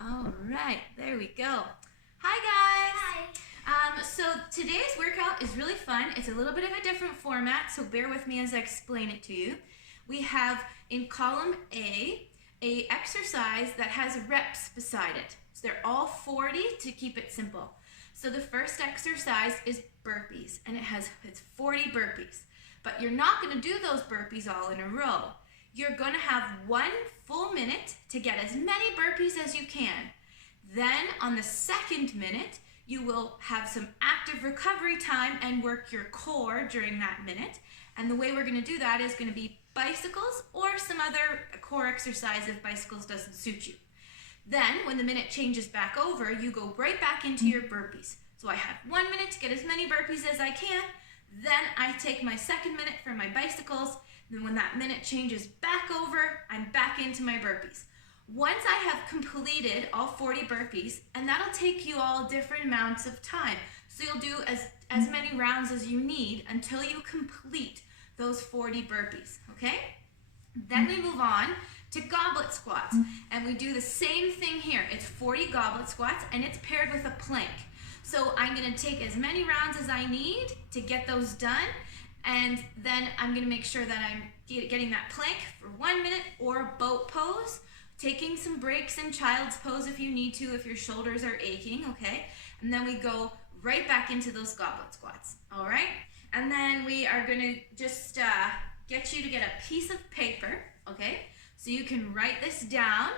All right, there we go. Hi guys. Hi. So today's workout is really fun. It's a little bit of a different format, so bear with me as I explain it to you. We have in column A exercise that has reps beside it. So they're all 40 to keep it simple. So the first exercise is burpees, and it's 40 burpees. But you're not going to do those burpees all in a row. You're going to have 1 full minute to get as many burpees as you can. Then on the second minute, you will have some active recovery time and work your core during that minute. And the way we're going to do that is going to be bicycles or some other core exercise if bicycles doesn't suit you. Then when the minute changes back over, you go right back into your burpees. So I have 1 minute to get as many burpees as I can. Then I take my second minute for my bicycles. Then when that minute changes back over, I'm back into my burpees. Once I have completed all 40 burpees, and that'll take you all different amounts of time. So you'll do as many rounds as you need until you complete those 40 burpees, okay? Then we move on to goblet squats, and we do the same thing here. It's 40 goblet squats, and it's paired with a plank. So I'm gonna take as many rounds as I need to get those done, and then I'm gonna make sure that I'm getting that plank for 1 minute or boat pose, taking some breaks in child's pose if you need to, if your shoulders are aching, okay? And then we go right back into those goblet squats, all right? And then we are gonna just get you to get a piece of paper, okay? So you can write this down.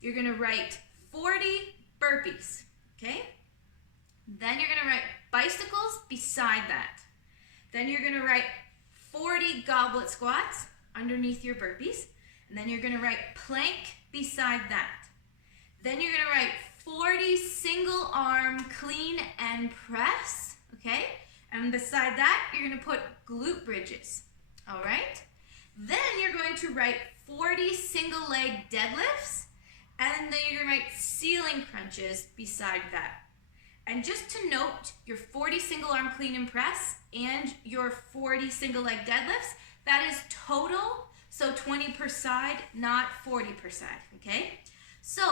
You're gonna write 40 burpees, okay? Then you're gonna write bicycles beside that. Then you're gonna write 40 goblet squats underneath your burpees. And then you're gonna write plank beside that. Then you're gonna write 40 single arm clean and press, okay? And beside that, you're gonna put glute bridges, all right? Then you're going to write 40 single leg deadlifts, and then you're gonna write ceiling crunches beside that. And just to note, your 40 single arm clean and press and your 40 single leg deadlifts, that is total, so 20 per side, not 40 per side, okay? So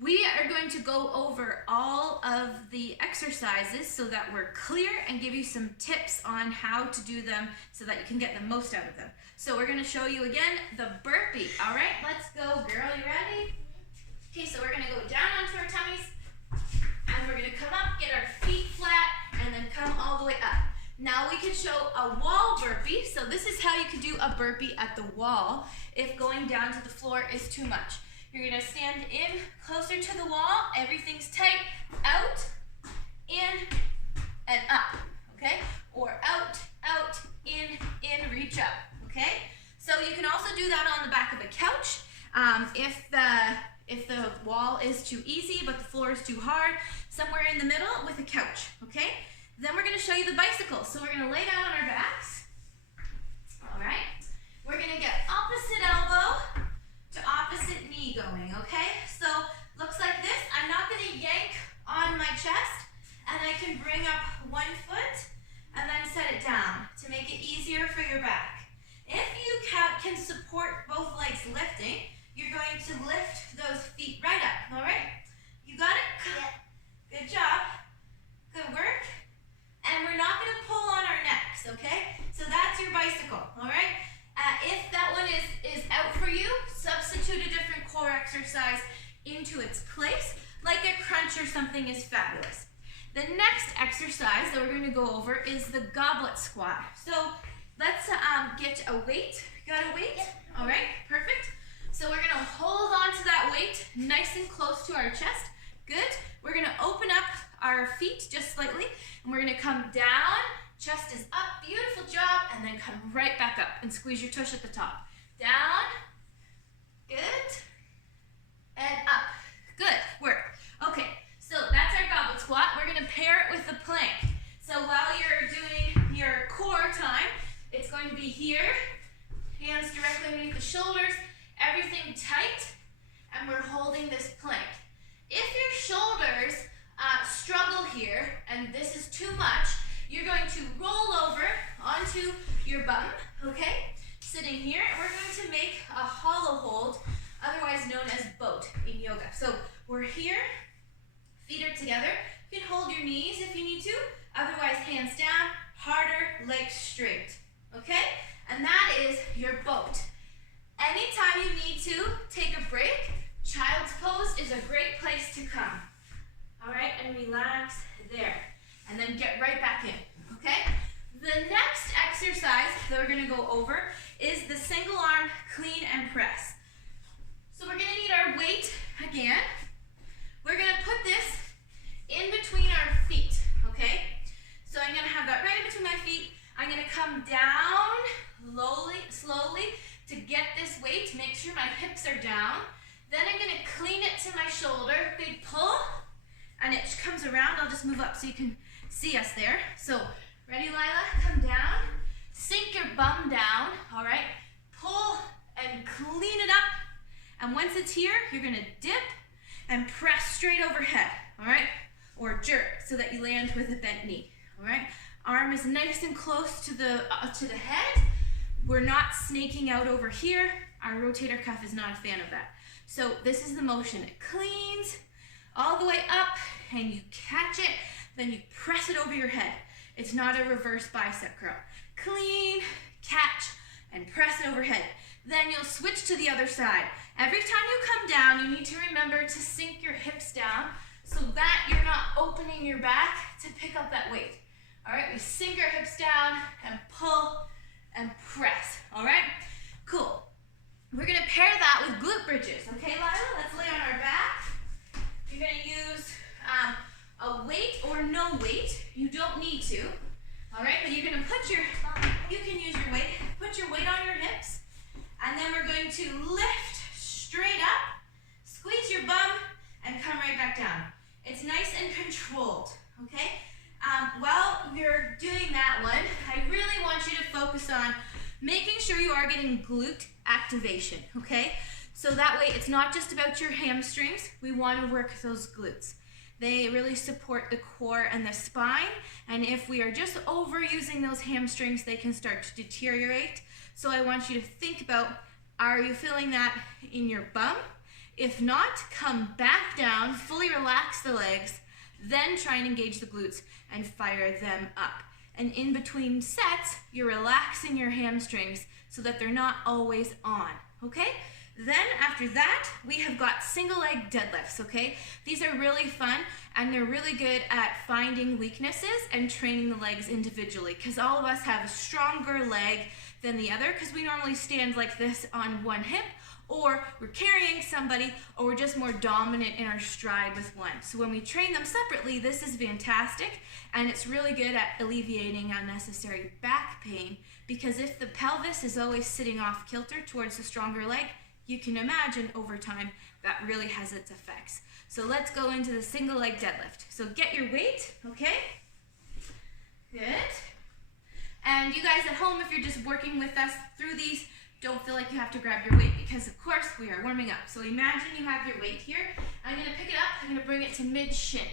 we are going to go over all of the exercises so that we're clear and give you some tips on how to do them so that you can get the most out of them. So we're gonna show you again the burpee. All right, let's go, girl, you ready? Okay, so we're gonna go down onto our tummies, and we're gonna come up, get our feet flat, and then come all the way up. Now we can show a wall burpee. So this is how you can do a burpee at the wall if going down to the floor is too much. You're gonna stand in closer to the wall, everything's tight, out, in, and up, okay? Or out, in, reach up, okay? So you can also do that on the back of a couch. If the wall is too easy but the floor is too hard, somewhere in the middle with a couch, okay? Then we're gonna show you the bicycle. So we're gonna lay down on our backs. All right. We're gonna get opposite elbow to opposite knee going, okay? So looks like this. I'm not gonna yank on my chest, and I can bring up 1 foot and then set it down to make it easier for your back. If you can support both legs lifting, you're going to lift those feet right up, all right? You got it? Yeah. Good job. Good work. And we're not going to pull on our necks, okay? So that's your bicycle, all right? If that one is out for you, substitute a different core exercise into its place, like a crunch or something is fabulous. The next exercise that we're going to go over is the goblet squat. So let's get a weight. You got a weight? Yep. All right, perfect. So we're going to hold on to that weight nice and close to our chest. Good. We're going to open up our feet just slightly, and we're going to come down, chest is up, beautiful job, and then come right back up and squeeze your tush at the top. Down, good, and up. Good work. Okay, so that's our goblet squat. We're going to pair it with the plank. So while you're doing your core time, it's going to be here, hands directly underneath the shoulders, everything tight, and we're holding this plank. If your shoulders struggle here, and this is too much, you're going to roll over onto your bum, okay? Sitting here, and we're going to make a hollow hold, otherwise known as boat in yoga. So we're here, feet are together. You can hold your knees if you need to, otherwise hands down, harder, legs straight, okay? And that is your boat. Anytime you need to take a break, child's pose is a great place to come. All right, and relax there. And then get right back in, okay? The next exercise that we're gonna go over is the single arm clean and press. So we're gonna need our weight again. We're gonna put this in between our feet, okay? So I'm gonna have that right in between my feet. I'm gonna come down slowly to get this weight. Make sure my hips are down. Then I'm gonna clean it to my shoulder, big pull, and it comes around. I'll just move up so you can see us there. So, ready, Lila? Come down, sink your bum down, all right? Pull and clean it up. And once it's here, you're gonna dip and press straight overhead, all right? Or jerk so that you land with a bent knee, all right? Arm is nice and close to the head. We're not snaking out over here. Our rotator cuff is not a fan of that. So this is the motion. It cleans all the way up and you catch it, then you press it over your head. It's not a reverse bicep curl. Clean, catch, and press it overhead. Then you'll switch to the other side. Every time you come down, you need to remember to sink your hips down so that you're not opening your back to pick up that weight. All right, we sink our hips down and pull and press, all right? Cool. We're gonna pair that with glute bridges, okay, Lila? Let's lay on our back. You're gonna use a weight or no weight. You don't need to, all right? But you're gonna put your, you can use your weight, put your weight on your hips, and then we're going to lift straight up, squeeze your bum, and come right back down. It's nice and controlled, okay? While you're doing that one, I really want you to focus on making sure you are getting glute activation, okay? So that way it's not just about your hamstrings, we want to work those glutes. They really support the core and the spine, and if we are just overusing those hamstrings, they can start to deteriorate. So I want you to think about, are you feeling that in your bum? If not, come back down, fully relax the legs, then try and engage the glutes and fire them up. And in between sets, you're relaxing your hamstrings so that they're not always on, okay? Then after that, we have got single leg deadlifts, okay? These are really fun and they're really good at finding weaknesses and training the legs individually because all of us have a stronger leg than the other because we normally stand like this on one hip, or we're carrying somebody, or we're just more dominant in our stride with one. So when we train them separately, this is fantastic, and it's really good at alleviating unnecessary back pain, because if the pelvis is always sitting off kilter towards the stronger leg, you can imagine over time that really has its effects. So let's go into the single leg deadlift. So get your weight, okay? Good. And you guys at home, if you're just working with us through these, don't feel like you have to grab your weight because, of course, we are warming up. So imagine you have your weight here. I'm going to pick it up. I'm going to bring it to mid-shin.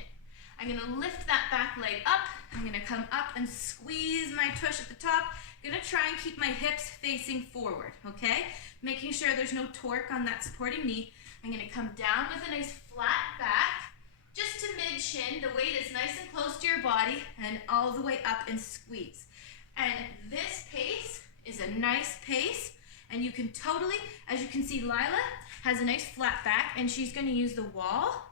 I'm going to lift that back leg up. I'm going to come up and squeeze my tush at the top. I'm going to try and keep my hips facing forward, okay? Making sure there's no torque on that supporting knee. I'm going to come down with a nice flat back, just to mid-shin. The weight is nice and close to your body, and all the way up and squeeze. And this pace is a nice pace. And you can totally, as you can see, Lila has a nice flat back and she's going to use the wall.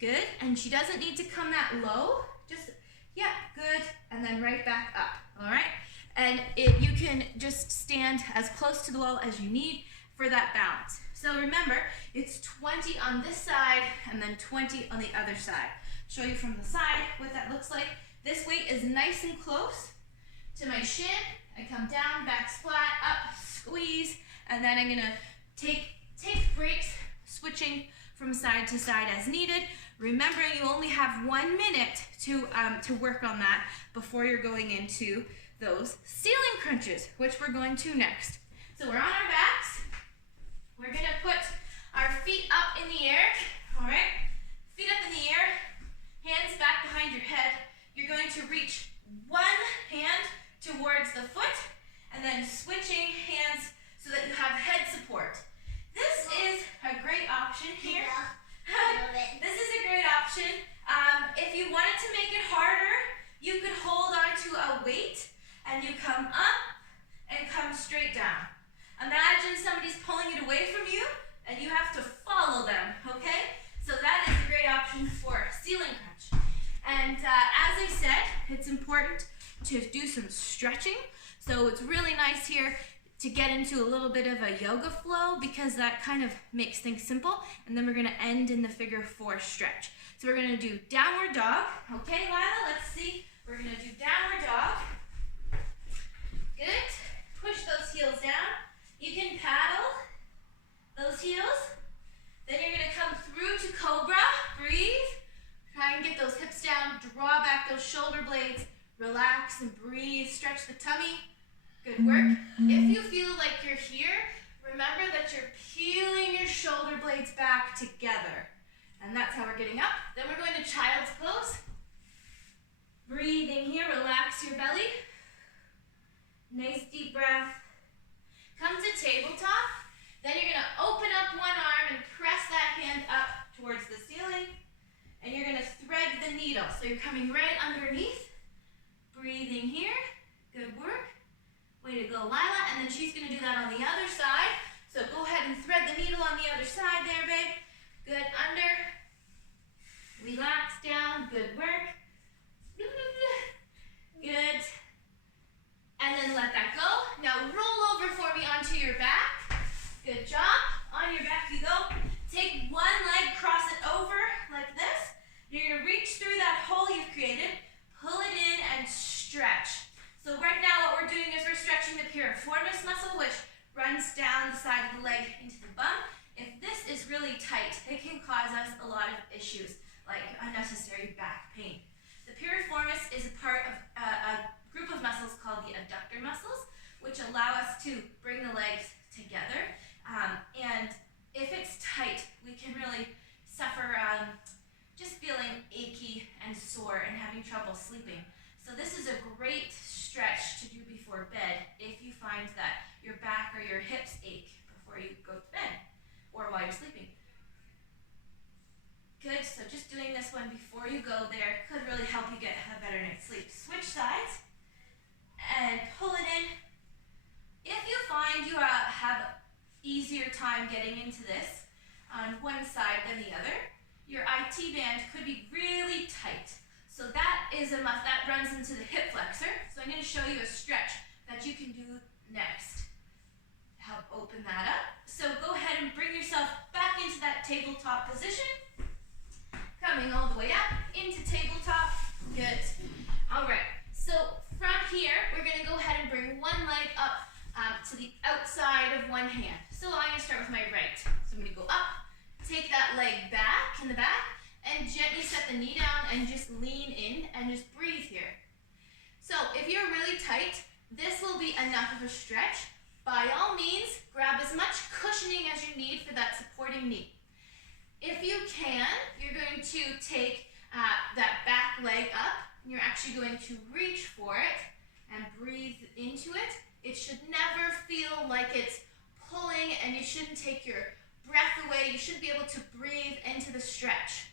Good. And she doesn't need to come that low. Just, yeah, good. And then right back up. All right. And you can just stand as close to the wall as you need for that balance. So remember, it's 20 on this side and then 20 on the other side. Show you from the side what that looks like. This weight is nice and close to my shin. I come down, back flat, up, squeeze, and then I'm gonna take breaks, switching from side to side as needed. Remembering you only have 1 minute to work on that before you're going into those ceiling crunches, which we're going to next. So we're on our backs. We're gonna put our feet up in the air, all right? Feet up in the air, hands back behind your head. You're going to reach one hand towards the foot, and then switching hands so that you have head support. This is a great option here. come up and come straight down. Imagine somebody's pulling it away from you and you have to follow them, okay? So that is a great option for ceiling crunch. And as I said, it's important to do some stretching. So it's really nice here to get into a little bit of a yoga flow because that kind of makes things simple. And then we're gonna end in the figure 4 stretch. So we're gonna do downward dog. Okay, Lila, let's see. We're gonna do downward dog. Good. Push those heels down. You can paddle those heels. Then you're gonna come through to cobra. Breathe. Try and get those hips down. Draw back those shoulder blades. Relax and breathe. Stretch the tummy. Good work. If you feel like you're here, remember that you're peeling your shoulder blades back together. And that's how we're getting up. Then we're going to child's pose. Breathing here, relax your belly. Nice deep breath. Come to tabletop. Then you're gonna open up one arm and press that hand up towards the ceiling. And you're gonna thread the needle. So you're coming right underneath. Breathing here. Good work. Way to go, Lila. And then she's gonna do that on the other side. So go ahead and thread the needle on the other side there, babe. Good, under. Relax down, good work. Good. And then let that go. Now roll over for me onto your back. Good job. On your back you go. Take one leg, cross it over like this. You're gonna reach through that hole you've created, pull it in and stretch. So right now what we're doing is we're stretching the piriformis muscle, which runs down the side of the leg into the bum. If this is really tight, it can cause us a lot of issues, like unnecessary back pain. The piriformis is a part of a group of muscles called the adductor muscles, which allow us to bring the legs together. And if it's tight, we can really suffer just feeling achy and sore and having trouble sleeping. So this is a great stretch to do before bed if you find that your back or your hips ache before you go to bed or while you're sleeping. Good, so just doing this one before you go there could really help you get a better night's sleep. Switch sides and pull it in. If you find you have easier time getting into this on one side than the other, your IT band could be really tight. So that is that runs into the hip flexor. So I'm going to show you a stretch that you can do next. Help open that up. So go ahead and bring yourself back into that tabletop position. Coming all the way up into tabletop. Good. All right. So from here, we're going to go ahead and bring one leg up to the outside of one hand. So I'm going to start with my right. So I'm going to go up, take that leg back in the back, and gently set the knee down and just lean in and just breathe here. So if you're really tight, this will be enough of a stretch. By all means, grab as much cushioning as you need for that supporting knee. If you can, you're going to take that back leg up. And you're actually going to reach for it and breathe into it. It should never feel like it's pulling, and you shouldn't take your breath away. You should be able to breathe into the stretch.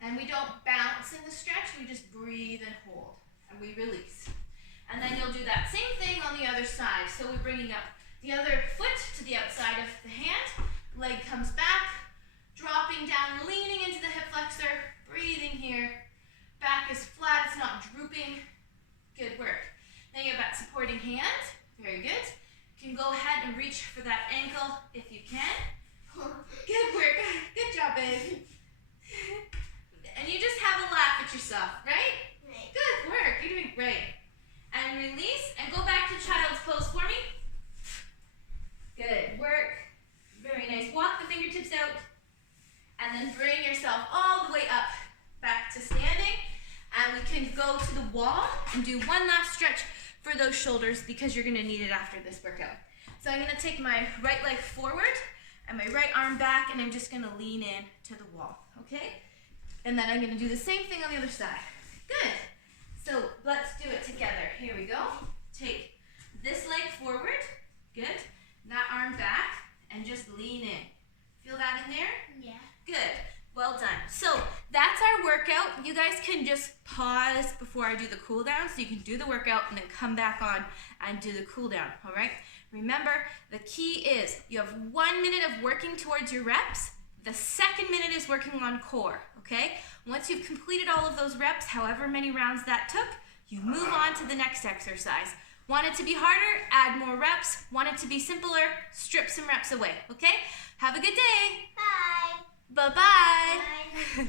And we don't bounce in the stretch, we just breathe and hold, and we release. And then you'll do that same thing on the other side. So we're bringing up the other foot to the outside of the hand, leg comes back, dropping down, leaning into the hip flexor, breathing here. Back is flat, it's not drooping. Good work. Then you have that supporting hand, very good. You can go ahead and reach for that ankle if you can. Good work, good job, babe. And you just have a laugh at yourself, right? Right. Good work, you're doing great. And release, and go back to child's pose for me. Good work, very nice. Walk the fingertips out, and then bring yourself all the way up, back to standing. And we can go to the wall and do one last stretch for those shoulders because you're gonna need it after this workout. So I'm gonna take my right leg forward and my right arm back, and I'm just gonna lean in to the wall, okay? And then I'm gonna do the same thing on the other side. Good. So let's do it together. Here we go. Take this leg forward. Good. That arm back and just lean in. Feel that in there? Yeah. Good. Well done. So that's our workout. You guys can just pause before I do the cool down, so you can do the workout and then come back on and do the cool down, all right? Remember, the key is you have 1 minute of working towards your reps. The second minute is working on core, okay? Once you've completed all of those reps, however many rounds that took, you move on to the next exercise. Want it to be harder? Add more reps. Want it to be simpler? Strip some reps away, okay? Have a good day. Bye. Bye-bye. Bye.